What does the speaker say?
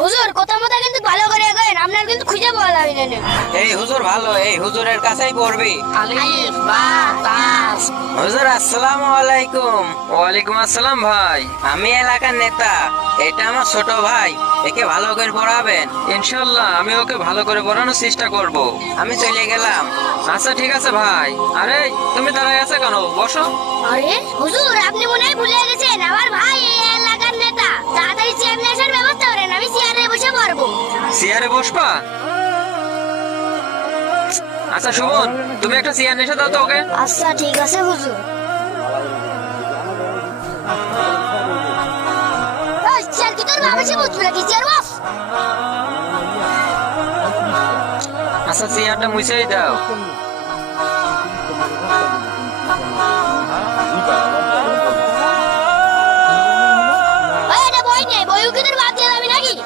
হুজুর কথা মতো কিন্তু ভালো করে করেন, আপনার কিন্তু খুঁজে পাওয়া যাবে না। এই হুজুর ভালো, এই হুজুরের কাছেই পড়বি। আলিফ বা তা। হুজুর আসসালামু আলাইকুম। ওয়ালাইকুম আসসালাম ভাই, আমি এলাকার নেতা, এটা আমার ছোট ভাই, একে ভালো করে পড়াবেন। ইনশাআল্লাহ আমি ওকে ভালো করে পড়ানোর চেষ্টা করব। আমি চলে গেলাম। আচ্ছা ঠিক আছে ভাই। আরে তুমি দাঁড়ায় আছো কেন, বসো। আরে হুজুর আপনি মনে হয় ভুলে গেছেন, আমার ভাই এই এলাকার নেতা। তাড়াতাড়ি চেয়ার নিয়ে আসার ব্যবস্থা করেন, আমি চেয়ারে বসে পড়বো। চেয়ারে বসবা? আচ্ছা সুমন, তুমি একটা চেয়ার নিয়ে এসে দাও তো ওকে। আচ্ছা ঠিক আছে হুজুর। এই চেয়ার কি তোর বাবা সে বুঝবে নাকি? চেয়ার বস। আচ্ছা চেয়ারটা মুছেই দাও।